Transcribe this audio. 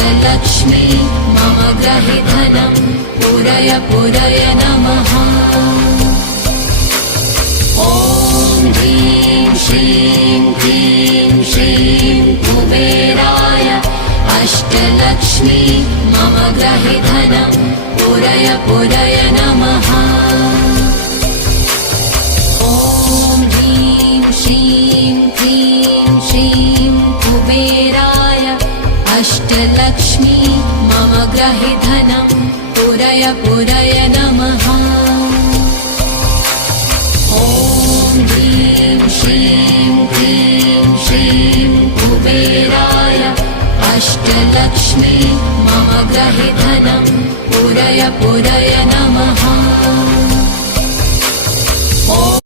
अष्टलक्ष्मी मम ग्रहे धनं पूरय पूरय नमः। ॐ ह्रीं श्रीं क्लीं श्रीं कुबेराय अष्टलक्ष्मी मम ग्रहे धनं पूरय पूरय नमः। ॐ ह्रीं श्रीं क्लीं श्रीं कुबेराय अष्टलक्ष्मी मम ग्रहे धनं पूरय पूरय नमः। ॐ ह्रीं श्रीं क्लीं श्रीं कुबेराय अष्टलक्ष्मी मम ग्रहे धनं पूरय पूरय नमः।